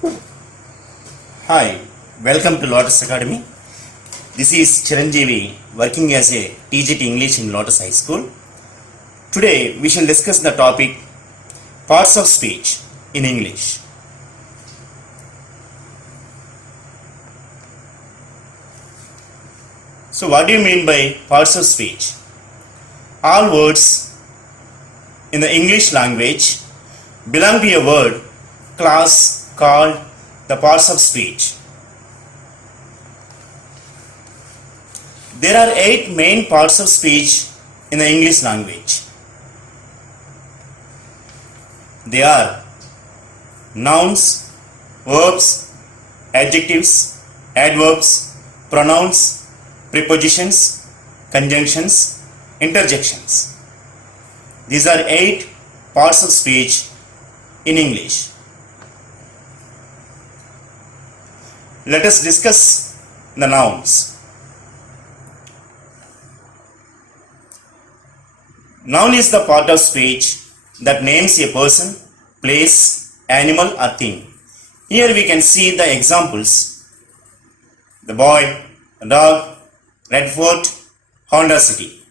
Hi, welcome to Lotus Academy. This is Chiranjeevi working as a TGT English in Lotus High School. Today we shall discuss the topic parts of speech in English. So what do you mean by parts of speech? All words in the English language belong to a word class called the parts of speech. There are 8 main parts of speech in the English language. They are nouns, verbs, adjectives, adverbs, pronouns, prepositions, conjunctions, interjections. These are 8 parts of speech in English. Let us discuss the nouns. Noun is the part of speech that names a person, place, animal or thing. Here we can see the examples: the boy, the dog, Red Fort, Honda City.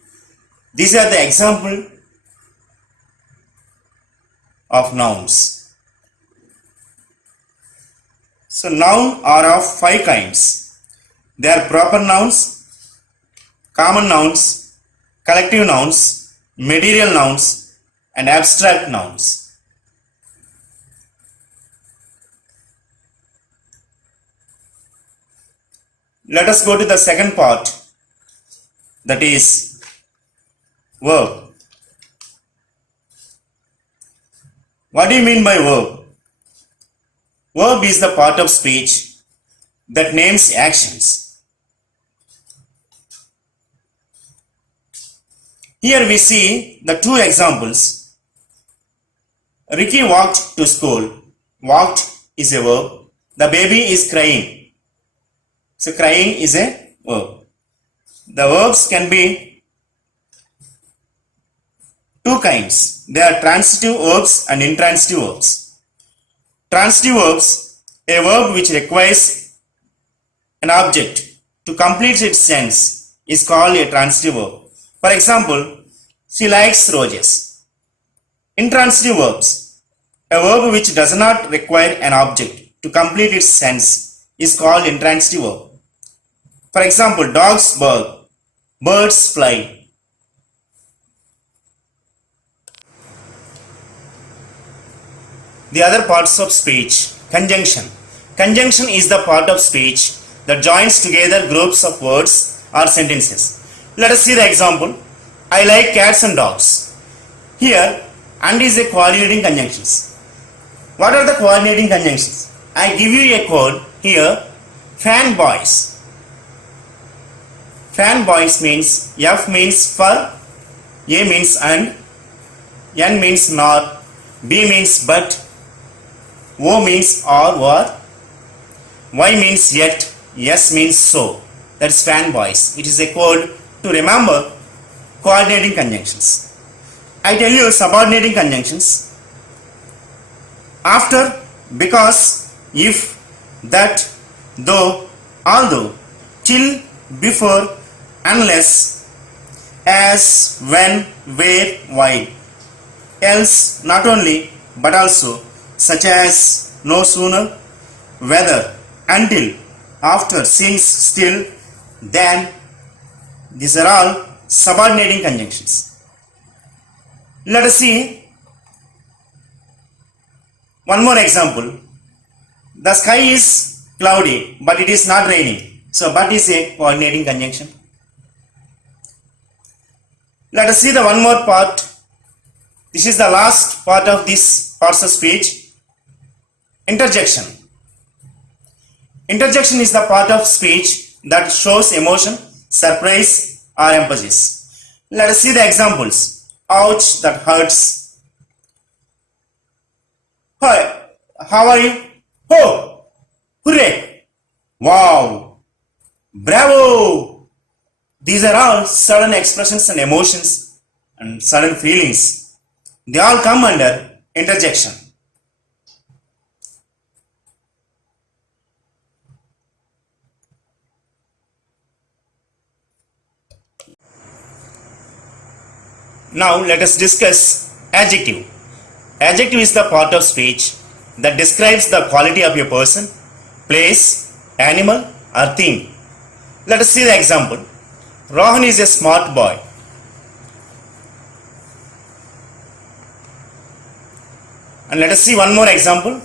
These are the example of nouns. So noun are of 5 kinds. They are proper nouns, common nouns, collective nouns, material nouns and abstract nouns. Let us go to the second part, that is verb. What do you mean by verb? Verb is the part of speech that names actions. Here we see the 2 examples. Ricky walked to school. Walked is a verb. The baby is crying. So crying is a verb. The verbs can be 2 kinds. They are transitive verbs and intransitive verbs. Transitive verbs, a verb which requires an object to complete its sense, is called a transitive verb. For example, she likes roses. Intransitive verbs, a verb which does not require an object to complete its sense, is called intransitive verb. For example, dogs bark, birds fly. The other parts of speech, conjunction. Conjunction is the part of speech that joins together groups of words or sentences. Let us see the example. I like cats and dogs. Here, and is a coordinating conjunctions. What are the coordinating conjunctions? I give you a code here. Fan boys. Fan boys means F means for, A means and, N means nor, B means but, O means or, Y means yet, S means so. That's fan boys. It is a code to remember coordinating conjunctions. I tell you subordinating conjunctions. After, because, if, that, though, although, till, before, unless, as, when, where, why. Else, not only, but also, such as, no sooner, whether, until, after, since, still, then. These are all subordinating conjunctions. Let us see one more example. The sky is cloudy, but it is not raining. So, but is a coordinating conjunction. Let us see the one more part. This is the last part of this parts of speech. Interjection. Interjection is the part of speech that shows emotion, surprise or emphasis. Let us see the examples. Ouch, that hurts. Hi, how are you? Oh, hooray. Wow, bravo. These are all sudden expressions and emotions and sudden feelings. They all come under interjection. Now let us discuss adjective. Adjective is the part of speech that describes the quality of a person, place, animal or thing. Let us see the example. Rohan is a smart boy. And let us see one more example.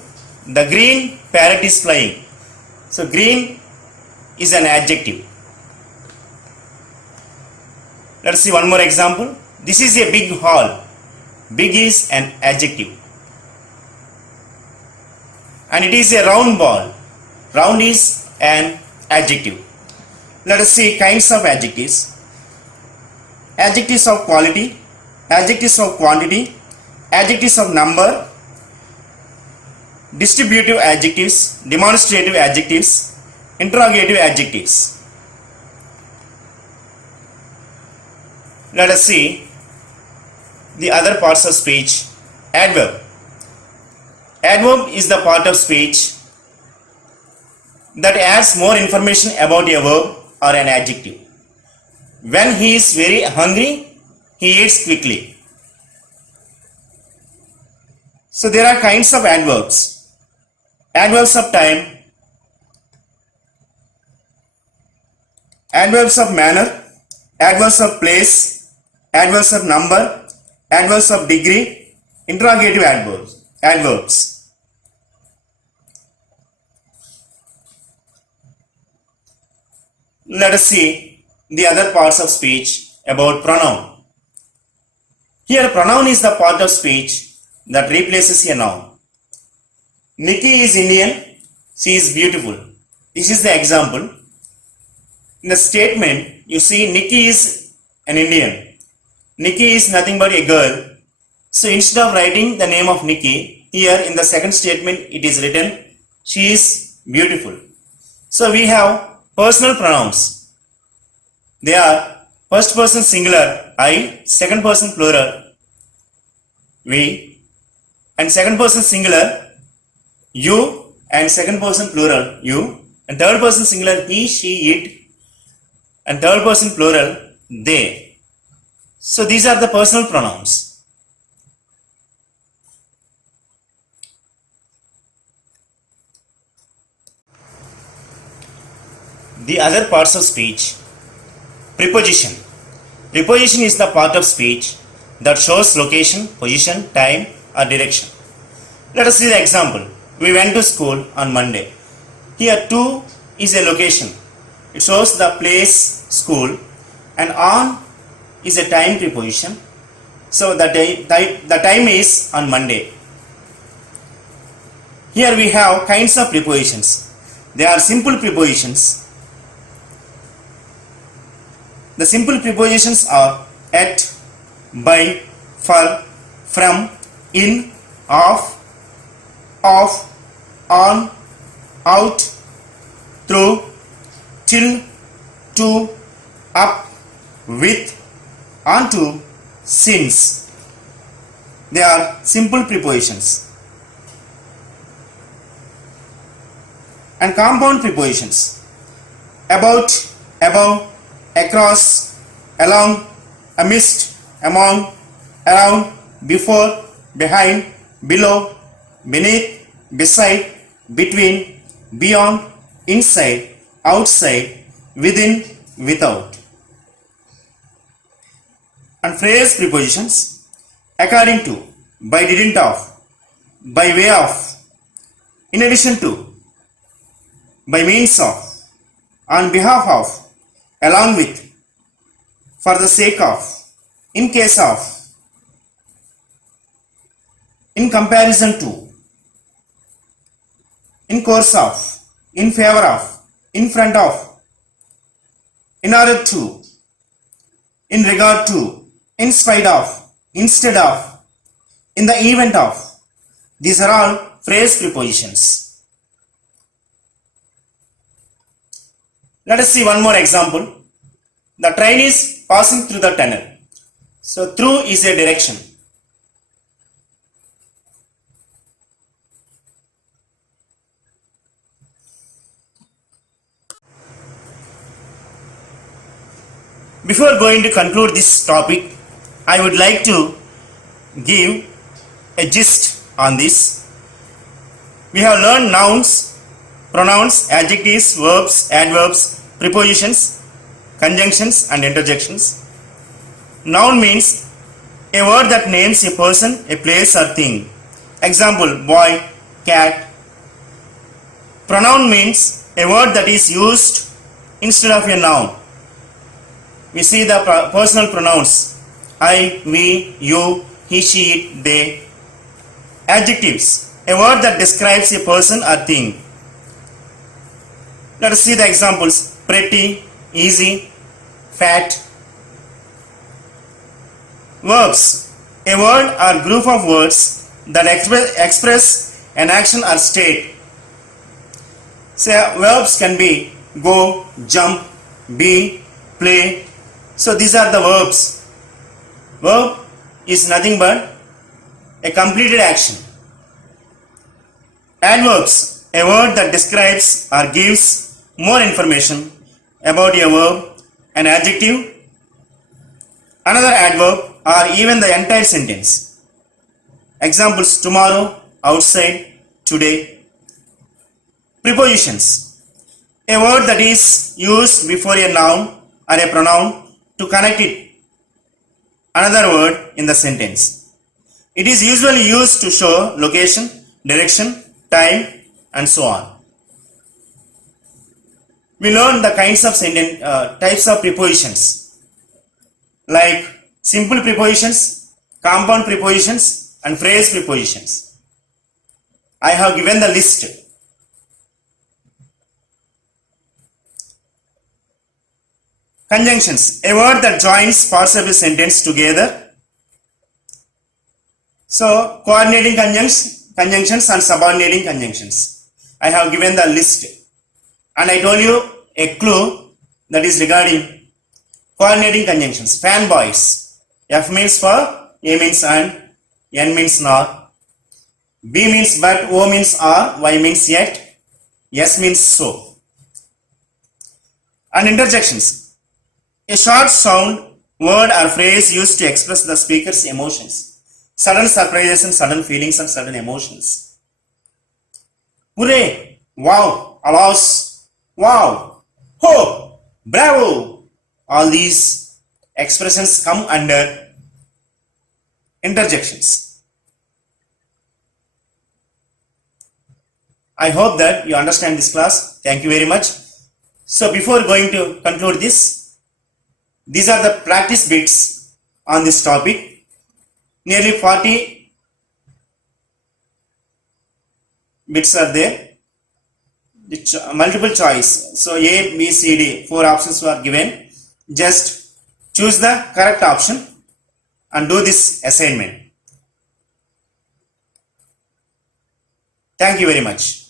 The green parrot is flying. So green is an adjective. Let us see one more example. This is a big hall. Big is an adjective. And it is a round ball. Round is an adjective. Let us see kinds of adjectives. Adjectives of quality, adjectives of quantity, adjectives of number, distributive adjectives, demonstrative adjectives, interrogative adjectives. Let us see the other parts of speech. Adverb. Adverb is the part of speech that adds more information about a verb or an adjective. When he is very hungry, he eats quickly. So there are kinds of adverbs. Adverbs of time, adverbs of manner, adverbs of place, adverbs of number, adverbs of degree, interrogative adverbs. Let us see the other parts of speech about pronoun. Here pronoun is the part of speech that replaces a noun. Nikki is Indian, she is beautiful. This is the example. In the statement, you see Nikki is an Indian. Nikki is nothing but a girl. So instead of writing the name of Nikki, here in the second statement it is written, she is beautiful. So we have personal pronouns. They are first person singular I, second person plural we, and second person singular you, and second person plural you, and third person singular he, she, it, and third person plural they. So these are the personal pronouns. The other parts of speech. Preposition. Preposition is the part of speech that shows location, position, time or direction. Let us see the example. We went to school on Monday. Here to is a location. It shows the place school, and on is a time preposition. So the time is on Monday. Here we have kinds of prepositions. They are simple prepositions. The simple prepositions are at, by, for, from, in, of, on, out, through, till, to, up, with, onto, since. They are simple prepositions. And compound prepositions. About, above, across, along, amidst, among, around, before, behind, below, beneath, beside, between, beyond, inside, outside, within, without. And phrase prepositions. According to, by didn't of, by way of, in addition to, by means of, on behalf of, along with, for the sake of, in case of, in comparison to, in course of, in favor of, in front of, in order to, in regard to, in spite of, instead of, in the event of. These are all phrase prepositions. Let us see one more example. The train is passing through the tunnel. So through is a direction. Before going to conclude this topic, I would like to give a gist on this. We have learned nouns, pronouns, adjectives, verbs, adverbs, prepositions, conjunctions and interjections. Noun means a word that names a person, a place or thing. Example, boy, cat. Pronoun means a word that is used instead of a noun. We see the personal pronouns I, we, you, he, she, it, they. Adjectives, a word that describes a person or thing. Let us see the examples. Pretty, easy, fat. Verbs, a word or group of words that express an action or state. Say verbs can be go, jump, be, play. So these are the verbs. Verb is nothing but a completed action. Adverbs, a word that describes or gives more information about a verb. An adjective, another adverb, or even the entire sentence. Examples, tomorrow, outside, today. Prepositions, a word that is used before a noun or a pronoun to connect it another word in the sentence. It is usually used to show location, direction, time and so on. We learn the kinds of types of prepositions like simple prepositions, compound prepositions and phrase prepositions. I have given the list. Conjunctions, a word that joins parts of a sentence together. So, coordinating conjunctions and subordinating conjunctions. I have given the list and I told you a clue that is regarding coordinating conjunctions. Fanboys. F means for, A means and, N means nor, B means but, O means or, Y means yet, S means so. And interjections. A short sound, word or phrase used to express the speaker's emotions, sudden surprises and sudden feelings and sudden emotions. Hooray! Wow! Alas! Wow! Ho! Bravo! All these expressions come under interjections. I hope that you understand this class. Thank you very much. So before going to conclude this, these are the practice bits on this topic. Nearly 40 bits are there. Multiple choice. So A, B, C, D, 4 options were given. Just choose the correct option and do this assignment. Thank you very much.